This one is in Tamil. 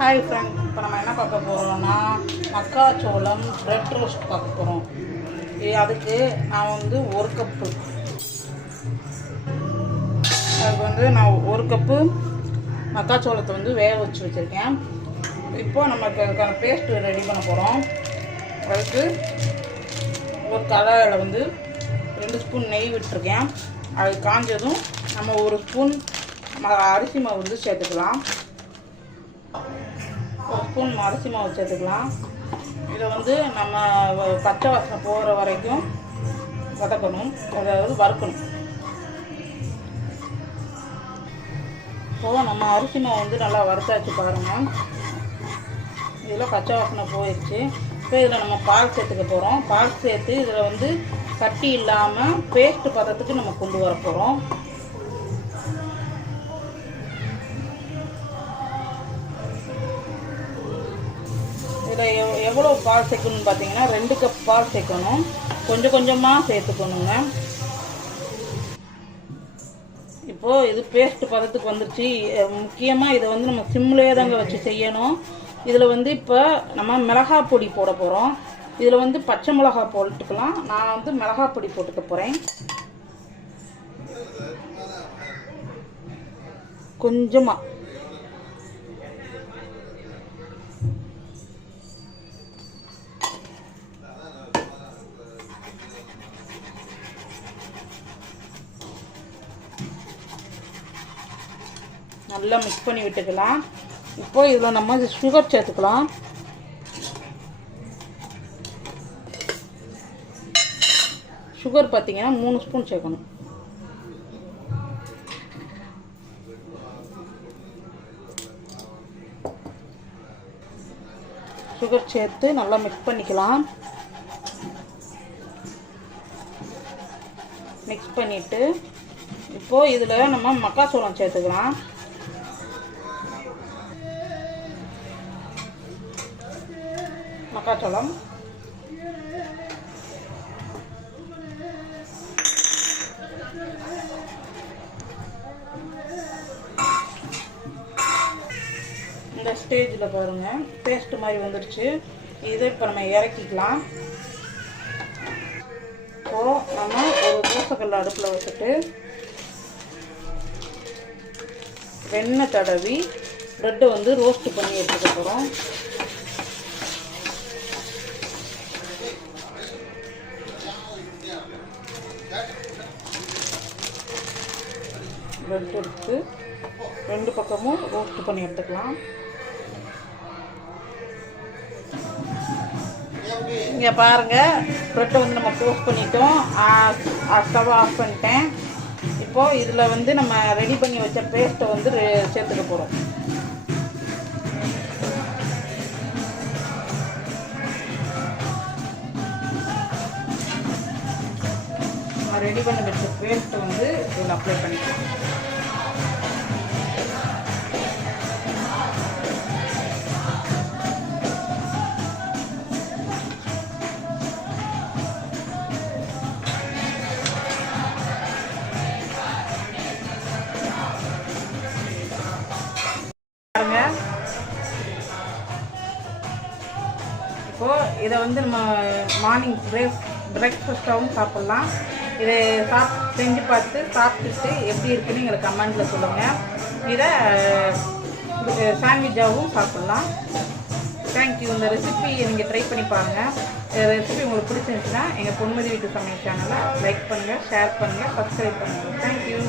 ஹாய் ஃப்ரெண்ட்ஸ், இப்போ நம்ம என்ன பார்க்க போகிறோம்னா மக்காச்சோளம் பிரெட் ரோஸ்ட் பார்க்க போகிறோம். அதுக்கு நான் வந்து ஒரு கப்பு மக்காச்சோளத்தை வந்து வேக வச்சு வச்சுருக்கேன். இப்போ நமக்கு அதுக்கான பேஸ்ட்டு ரெடி பண்ண போகிறோம். அதுக்கு ஒரு கடாயில் வந்து 2 ஸ்பூன் நெய் விட்டுருக்கேன். அது காஞ்சதும் நம்ம 1 ஸ்பூன் அரிசி மாவு வந்து சேர்த்துக்கலாம். 1 ஸ்பூன் அரிசி மாவு சேர்த்துக்கலாம். இதை வந்து நம்ம பச்சை வாசனை போகிற வரைக்கும் வதக்கணும், அதாவது வறுக்கணும். இப்போது நம்ம அரிசி மாவு வந்து நல்லா வறுத்தாச்சு பாருங்கள். இதில் பச்சை வாசனை போயிடுச்சு. இப்போ இதில் நம்ம பால் சேர்த்துக்க போகிறோம். பால் சேர்த்து இதில் வந்து கட்டி இல்லாமல் பேஸ்ட்டு பதத்துக்கு நம்ம கொண்டு வர போகிறோம். இதில் எவ்வளோ பால் சேர்க்கணும்னு பார்த்தீங்கன்னா 2 கப் பால் சேர்க்கணும். கொஞ்சம் கொஞ்சமாக சேர்த்துக்கணுங்க. இப்போது இது பேஸ்ட் பதத்துக்கு வந்துருச்சு. முக்கியமாக இதை வந்து நம்ம சிம்லேயே தாங்க வச்சு செய்யணும். இதில் வந்து இப்போ நம்ம மிளகாய் பொடி போட போகிறோம். இதில் வந்து பச்சை மிளகா போட்டுக்கலாம். நான் வந்து மிளகாய் பொடி போட்டுக்க போகிறேன். கொஞ்சமாக நல்லா மிக்ஸ் பண்ணி விட்டுக்கலாம். இப்போ இதில் நம்ம சுகர் சேர்த்துக்கலாம். சுகர் பார்த்தீங்கன்னா 3 ஸ்பூன் சேர்க்கணும். சுகர் சேர்த்து நல்லா மிக்ஸ் பண்ணிக்கலாம். மிக்ஸ் பண்ணிவிட்டு இப்போது இதில் நம்ம மக்காச்சோளம் சேர்த்துக்கலாம். மக்காச்சோளம் இந்த ஸ்டேஜில் பாருங்கள் பேஸ்ட் மாதிரி வந்துடுச்சு. இதை இப்போ நம்ம இறக்கிக்கலாம். இப்போது நம்ம ஒரு தோசைக்கல் அடுப்பில் வச்சுட்டு வெண்ணெய் தடவி ப்ரெட்டை வந்து ரோஸ்ட் பண்ணி எடுத்துக்க போகிறோம். ப்ரெட் எடுத்து 2 பக்கமும் ரோஸ்ட் பண்ணி எடுத்துக்கலாம். இங்கே பாருங்கள், ப்ரெட்டை வந்து நம்ம டோஸ்ட் பண்ணிட்டோம். ஸ்டவ் ஆஃப் பண்ணிட்டேன். இப்போது இதில் வந்து நம்ம ரெடி பண்ணி வச்ச பேஸ்ட்டை வந்து சேர்த்துக்க போகிறோம். ரெடி பண்ணி வச்ச பேஸ்ட்டை வந்து இதில் அப்ளை பண்ணிக்கலாம். இப்போது இதை வந்து நம்ம மார்னிங் பிரேக்ஃபாஸ்ட்டாகவும் சாப்பிட்லாம். இதை செஞ்சு பார்த்து சாப்பிட்டுட்டு எப்படி இருக்குன்னு எங்களுக்கு கமெண்ட்டில் சொல்லுங்கள். இதை சாண்ட்விச்சாகவும் சாப்பிட்லாம். தேங்க்யூ. இந்த ரெசிபி நீங்கள் ட்ரை பண்ணி பாருங்கள். ரெசிபி உங்களுக்கு பிடிச்சிருந்துச்சுன்னா எங்கள் பொன்மதி வீட்டு சமையல் சேனலை லைக் பண்ணுங்கள், ஷேர் பண்ணுங்கள், சப்ஸ்கிரைப் பண்ணுங்கள். தேங்க்யூ.